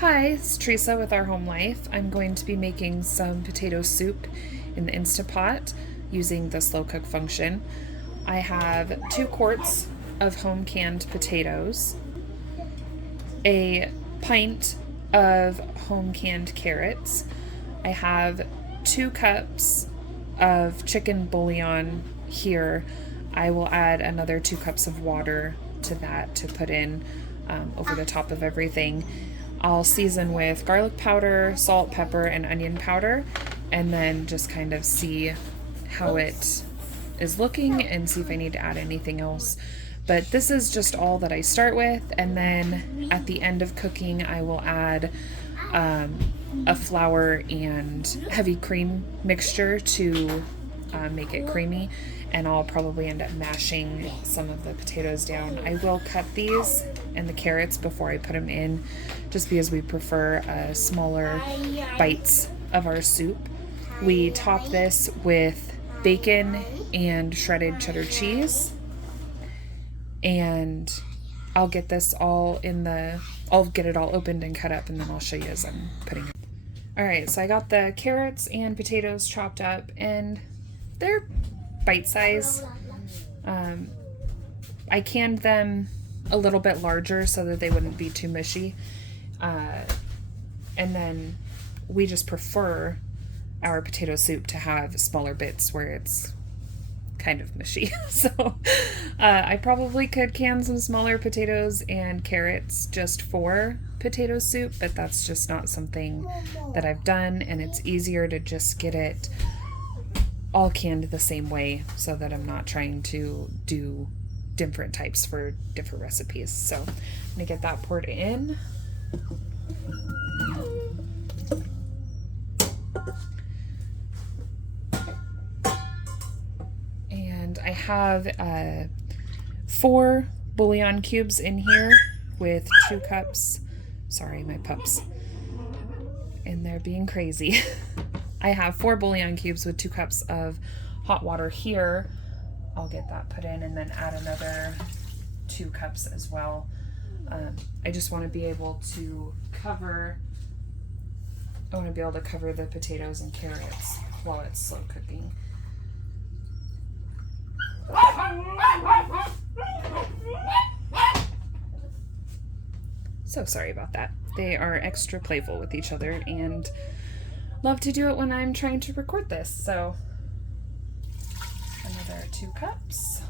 Hi, it's Teresa with Our Home Life. I'm going to be making some potato soup in the Instapot using the slow cook function. I have 2 quarts of home canned potatoes, a pint of home canned carrots. I have 2 cups of chicken bouillon here. I will add another 2 cups of water to that to put in over the top of everything. I'll season with garlic powder, salt, pepper, and onion powder, and then just kind of see how it is looking and see if I need to add anything else. But this is just all that I start with, and then at the end of cooking I will add a flour and heavy cream mixture to make it creamy, and I'll probably end up mashing some of the potatoes down. I will cut these and the carrots before I put them in, just because we prefer smaller bites of our soup. We top this with bacon and shredded cheddar cheese, and I'll get this all I'll get it all opened and cut up, and then I'll show you as I'm putting it. Alright, so I got the carrots and potatoes chopped up, and they're bite size. I canned them a little bit larger so that they wouldn't be too mushy. And then we just prefer our potato soup to have smaller bits where it's kind of mushy. So I probably could can some smaller potatoes and carrots just for potato soup, but that's just not something that I've done, and it's easier to just get it all canned the same way so that I'm not trying to do different types for different recipes. So I'm gonna get that poured in. And I have 4 bouillon cubes in here with 2 cups. Sorry, my pups. And they're being crazy. I have 4 bouillon cubes with 2 cups of hot water here. I'll get that put in and then add another 2 cups as well. I just want to be able to cover the potatoes and carrots while it's slow cooking. So sorry about that. They are extra playful with each other and love to do it when I'm trying to record this. So another 2 cups.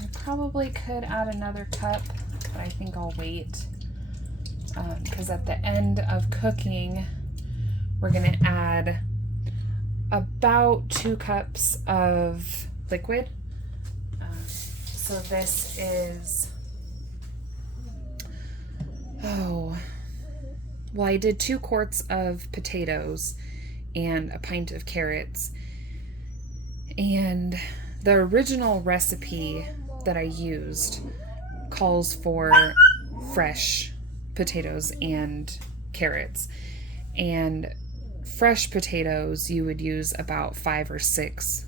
I probably could add another cup, but I think I'll wait because at the end of cooking we're going to add about 2 cups of liquid. So this is, well, I did 2 quarts of potatoes and a pint of carrots, and the original recipe that I used calls for fresh potatoes and carrots, and fresh potatoes you would use about 5 or 6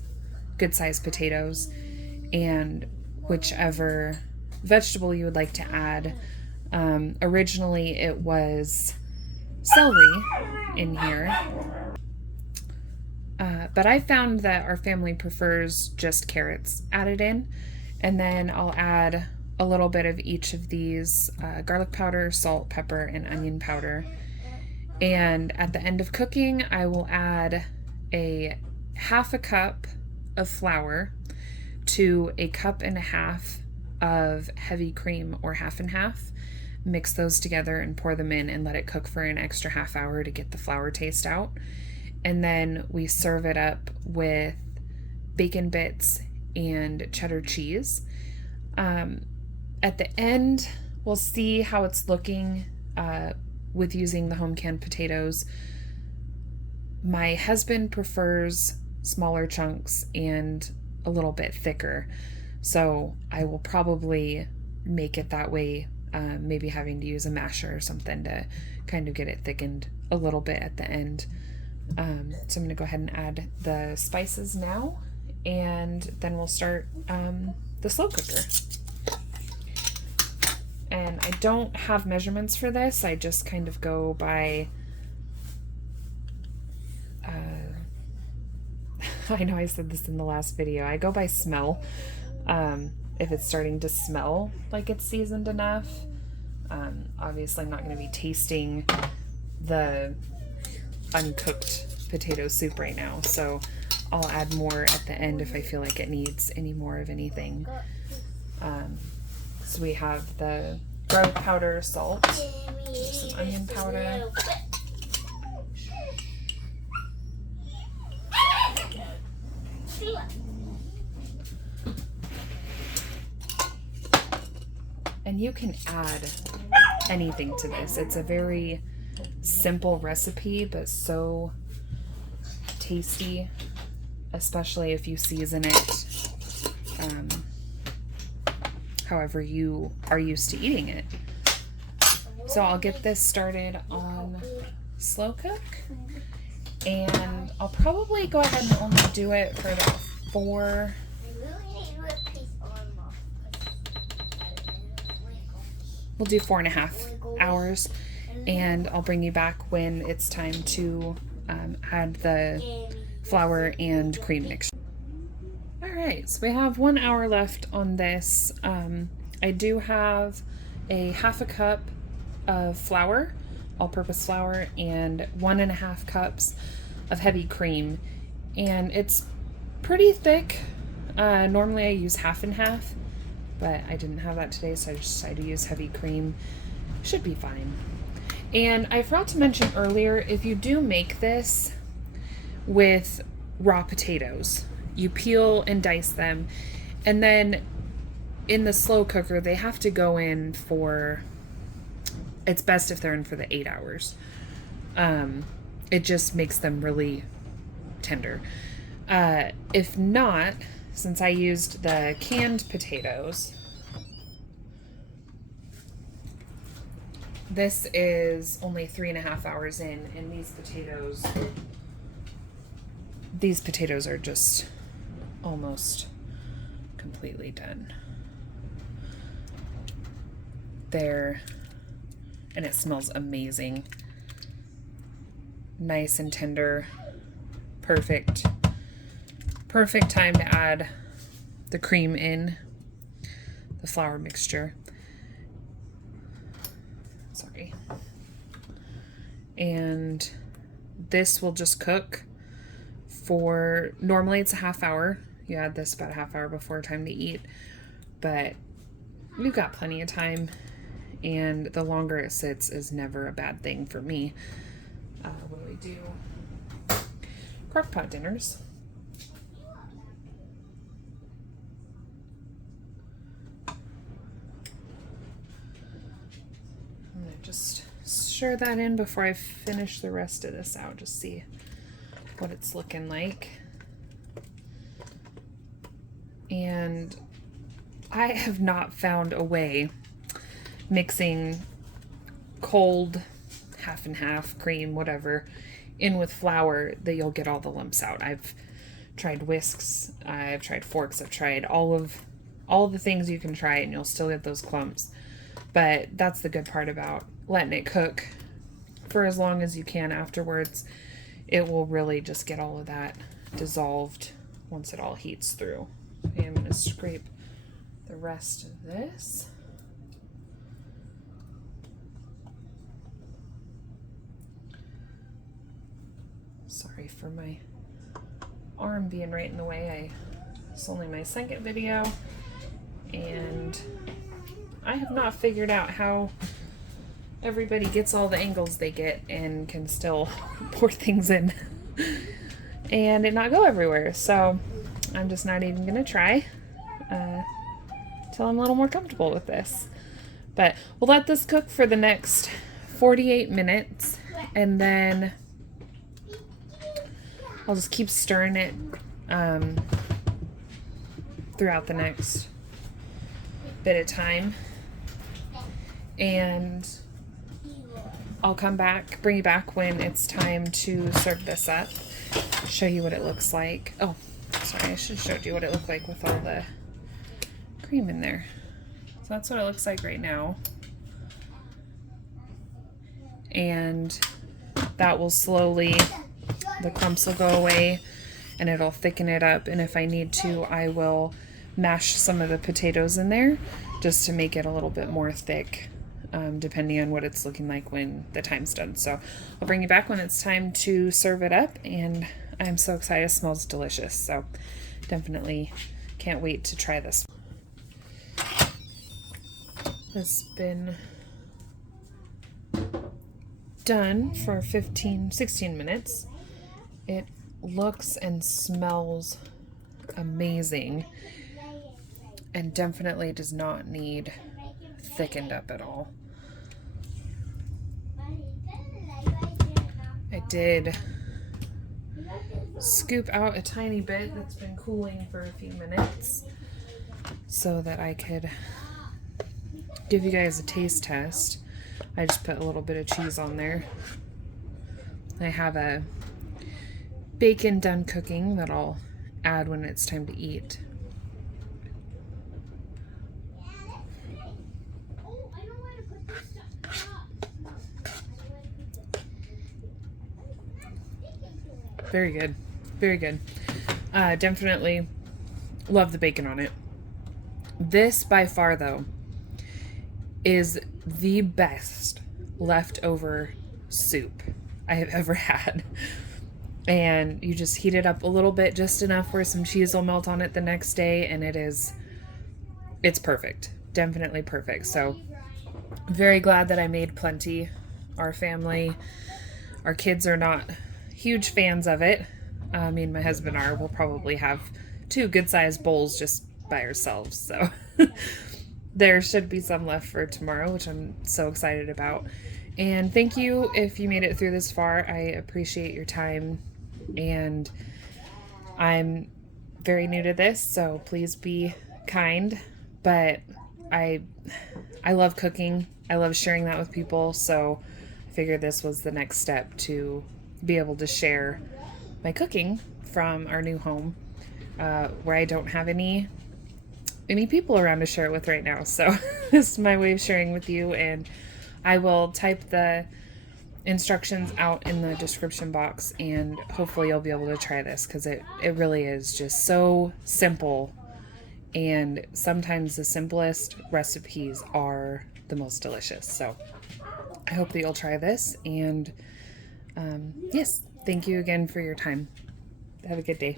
good sized potatoes, and whichever vegetable you would like to add. Originally it was celery in here, but I found that our family prefers just carrots added in, and then I'll add a little bit of each of these: garlic powder, salt, pepper, and onion powder. And at the end of cooking I will add a half a cup of flour to a cup and a half of heavy cream, or half and half. Mix those together and pour them in and let it cook for an extra half hour to get the flour taste out. And then we serve it up with bacon bits and cheddar cheese. At the end, we'll see how it's looking with using the home canned potatoes. My husband prefers smaller chunks and a little bit thicker, so I will probably make it that way, maybe having to use a masher or something to kind of get it thickened a little bit at the end. So I'm going to go ahead and add the spices now, and then we'll start the slow cooker. And I don't have measurements for this. I just kind of go by, I know I said this in the last video, I go by smell. If it's starting to smell like it's seasoned enough. Obviously I'm not going to be tasting the uncooked potato soup right now, so I'll add more at the end if I feel like it needs any more of anything. So we have the garlic powder, salt, some onion powder, and you can add anything to this. It's a very simple recipe, but so tasty, especially if you season it however you are used to eating it. So I'll get this started on slow cook, and I'll probably go ahead and only do it for about 4. We'll do 4.5 hours, and I'll bring you back when it's time to add the flour and cream mixture. Alright, so we have 1 hour left on this. I do have a 1/2 cup of flour, all-purpose flour, and 1.5 cups of heavy cream, and it's pretty thick. Normally I use 1/2 and 1/2, but I didn't have that today, so I just decided to use heavy cream. Should be fine. And I forgot to mention earlier, if you do make this with raw potatoes, you peel and dice them, and then in the slow cooker they have to go in for, it's best if they're in for the 8 hours. It just makes them really tender. If not, since I used the canned potatoes, this is only 3.5 hours in, and these potatoes are just almost completely done. There, and it smells amazing. Nice and tender. Perfect time to add the cream in, the flour mixture. Sorry. And this will just cook for, normally it's a 1/2 hour. You add this about a 1/2 hour before time to eat, but we've got plenty of time, and the longer it sits is never a bad thing for me. When we do crock-pot dinners, I'm gonna just stir that in before I finish the rest of this out, just see what it's looking like. And I have not found a way mixing cold 1/2 and 1/2 cream, whatever, in with flour that you'll get all the lumps out. I've tried whisks, I've tried forks, I've tried all the things you can try, and you'll still get those clumps. But that's the good part about letting it cook for as long as you can afterwards. It will really just get all of that dissolved once it all heats through. Okay, I'm going to scrape the rest of this. Sorry for my arm being right in the way. It's only my second video, and I have not figured out how everybody gets all the angles they get and can still pour things in and it not go everywhere. So I'm just not even gonna try till I'm a little more comfortable with this. But we'll let this cook for the next 48 minutes, and then I'll just keep stirring it throughout the next bit of time, and I'll come back, bring you back when it's time to serve this up, show you what it looks like. Oh, sorry, I should have showed you what it looked like with all the cream in there. So that's what it looks like right now. and that will slowly, the clumps will go away and it'll thicken it up. And if I need to, I will mash some of the potatoes in there just to make it a little bit more thick, depending on what it's looking like when the time's done. So I'll bring you back when it's time to serve it up, and I'm so excited. It smells delicious. So definitely can't wait to try this. It's been done for 16 minutes. It looks and smells amazing and definitely does not need thickened up at all. I did scoop out a tiny bit that's been cooling for a few minutes so that I could give you guys a taste test. I just put a little bit of cheese on there. I have a bacon done cooking that I'll add when it's time to eat. Very good. Very good. Definitely love the bacon on it. This by far though is the best leftover soup I have ever had. And you just heat it up a little bit, just enough where some cheese will melt on it the next day, and it's perfect. Definitely perfect. So very glad that I made plenty. Our family, our kids are not huge fans of it. Me and my husband are. We'll probably have 2 good-sized bowls just by ourselves. So there should be some left for tomorrow, which I'm so excited about. And thank you if you made it through this far. I appreciate your time, and I'm very new to this, so please be kind. But I love cooking. I love sharing that with people, so I figured this was the next step to be able to share my cooking from our new home, where I don't have any people around to share it with right now. So this is my way of sharing with you, and I will type the instructions out in the description box, and hopefully you'll be able to try this, because it really is just so simple, and sometimes the simplest recipes are the most delicious. So I hope that you'll try this, and yes, thank you again for your time. Have a good day.